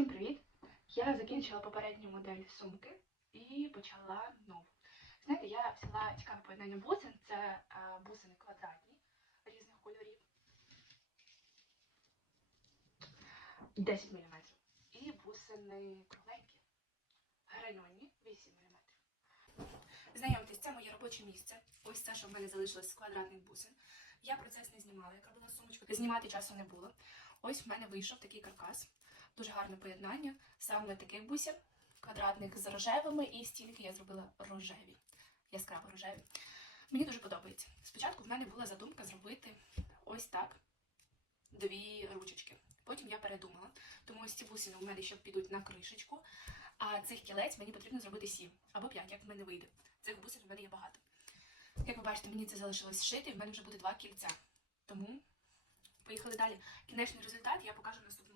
Всім привіт! Я закінчила попередню модель сумки і почала нову. Знаєте, я взяла цікаве поєднання бусин. Це е, бусини квадратні різних кольорів. 10 мм. І бусини кругленькі, граньонні 8 мм. Знайомтесь, це моє робоче місце. Ось це, що в мене залишилось з квадратних бусин. Я процес не знімала, яка була сумочка. Знімати часу не було. Ось в мене вийшов такий каркас. Дуже гарне поєднання саме таких бусин квадратних з рожевими, і стільки я зробила рожеві, яскраво рожеві. Мені дуже подобається. Спочатку в мене була задумка зробити ось так дві ручечки. Потім я передумала, тому ось ці бусини у мене ще підуть на кришечку, а цих кілець мені потрібно зробити сім або п'ять, як в мене вийде. Цих бусин в мене є багато. Як ви бачите, мені це залишилось шити, і в мене вже буде два кільця. Тому поїхали далі. Кінечний результат я покажу відео.